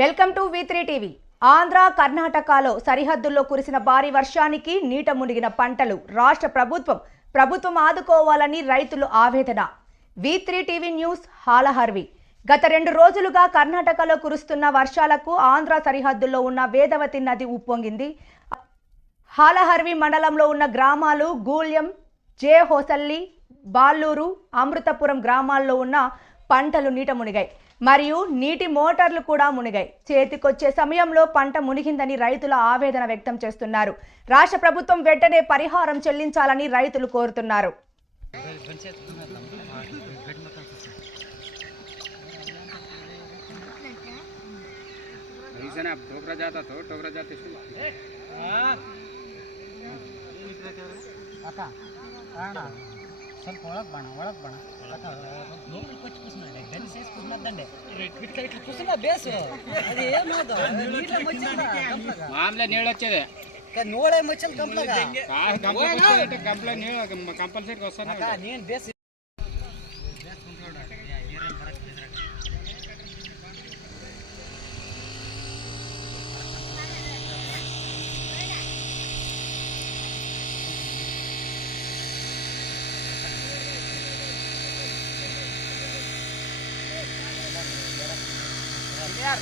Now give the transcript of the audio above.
Welcome to V3 TV. Andhra కర్ణాటకలో సరిహద్దుల్లో కురిసిన భారీ వర్షానికి నీట మునిగిన పంటలు రాష్ట్ర ప్రభుత్వం ఆదుకోవాలని రైతులు ఆవేదన. V3 TV news Halaharvi. గత 2 రోజులుగా కర్ణాటకలో కురుస్తున్న వర్షాలకు ఆంధ్ర సరిహద్దుల్లో ఉన్న వేదవతి నది ఉప్పొంగింది. హాలహర్వి మండలంలో ఉన్న గ్రామాలు గూళ్యం, జేహోసల్లి, బాల్లూరు, అమృతపురం గ్రామాల్లో ఉన్న పంటలు నీట మునిగాయి మరియు నీటి మోటార్లు కూడా మునిగాయి. చేతికొచ్చే సమయంలో పంట మునిగిందని రైతుల ఆవేదన వ్యక్తం చేస్తున్నారు. రాష్ట్ర ప్రభుత్వం వెంటనే పరిహారం చెల్లించాలని రైతులు కోరుతున్నారు. ಸ್ವಲ್ಪ ಒಳಗೆ ಬಣ ನೋವು ಕೊಚ್ಚಿ ಕೂಸಿನಾಡೆ ಗಂಜಿ ಸೇಸಿ ಕೂಸಿನದ್ದಂಡೆ ಇಟ್లా కూసున్నా బేసు అది ఏమోదు నీళ్ళ మొచ్చిన మామూలే నీళ్ళు వచ్చేది నోడే మొచ్చల కంప్లగా కంప్ల నీళ్ళు కంపల్సరీ వస్తాను నేను బేసు यार